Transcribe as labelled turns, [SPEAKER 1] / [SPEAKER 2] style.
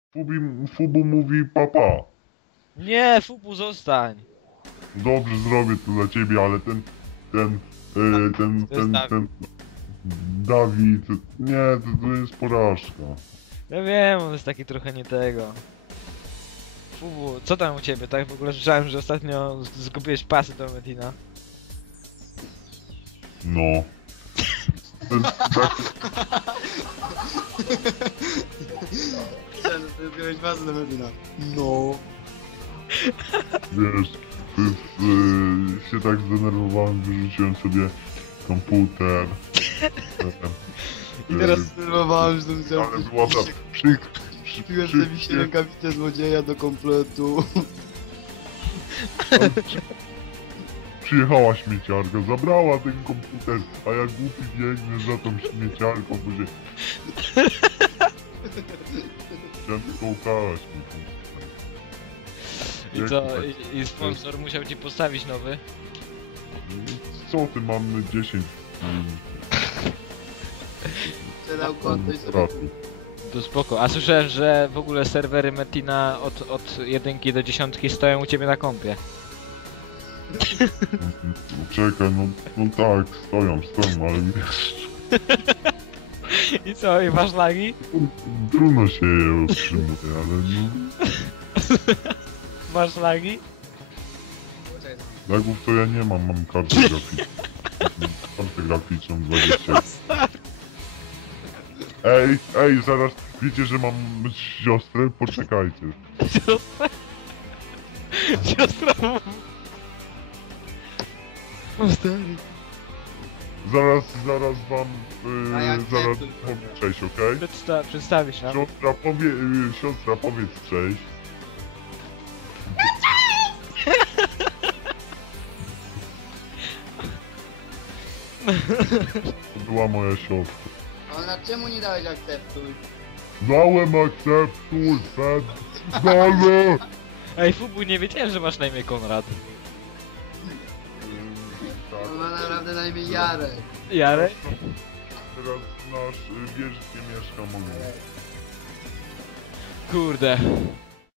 [SPEAKER 1] Fubu mówi papa.
[SPEAKER 2] Nie, Fubu, zostań.
[SPEAKER 1] Dobrze, zrobię to dla ciebie, ale
[SPEAKER 2] To jest tak.
[SPEAKER 1] ten Dawid, nie, to jest porażka.
[SPEAKER 2] Ja wiem, on jest taki trochę nie tego. Fubu, co tam u ciebie, tak? W ogóle słyszałem, że ostatnio zgubiłeś pasy do Medina.
[SPEAKER 1] No. Ten, tak,
[SPEAKER 3] Myślałem, że ty zrobiłeś bazę do Medina. No.
[SPEAKER 1] wiesz, to jest, się tak zdenerwowałem, wyrzuciłem sobie komputer.
[SPEAKER 2] I teraz
[SPEAKER 3] Zdenerwowałem, że to widział.
[SPEAKER 1] Ale była ta
[SPEAKER 3] Kupiłem sobie się rękawicę złodzieja do kompletu.
[SPEAKER 1] Przyjechała śmieciarka, zabrała ten komputer, a ja głupi biegnę za tą śmieciarką, bo się... Chciałem tylko ukazać mi komputer.
[SPEAKER 2] I co? I sponsor musiał ci postawić nowy?
[SPEAKER 1] Co ty, mamy 10
[SPEAKER 3] Sprzedał konto i sobie...
[SPEAKER 1] razy.
[SPEAKER 2] To spoko. A słyszałem, że w ogóle serwery Metina od 1 do 10 stoją u ciebie na kompie.
[SPEAKER 1] Czekaj, no tak, stoją, ale wiesz...
[SPEAKER 2] I co? I masz lagi?
[SPEAKER 1] Trudno się je utrzymuje, ale no...
[SPEAKER 2] Masz lagi?
[SPEAKER 1] Lagów to ja nie mam kartę graficzną. Kartę graficzną 20. Ej, zaraz, wiecie, że mam siostrę? Poczekajcie.
[SPEAKER 2] Siostra? Siostra mówi. O stary.
[SPEAKER 1] Zaraz wam,
[SPEAKER 3] A jak
[SPEAKER 1] zaraz
[SPEAKER 3] nie, to-
[SPEAKER 1] powiem cześć, okej?
[SPEAKER 2] Przedstawisz nam?
[SPEAKER 1] Siostra powiedz cześć. To była moja siostra.
[SPEAKER 3] Ona czemu nie dałeś akceptuj?
[SPEAKER 1] Dałem akceptuj, dale!
[SPEAKER 2] Ej, Fubu, nie wiedziałem, że masz na imię Konrad.
[SPEAKER 1] Tak,
[SPEAKER 3] On ma naprawdę na imię Jarek.
[SPEAKER 2] Jarek?
[SPEAKER 1] teraz nasz wiesz, gdzie mieszka mój.
[SPEAKER 2] Kurde.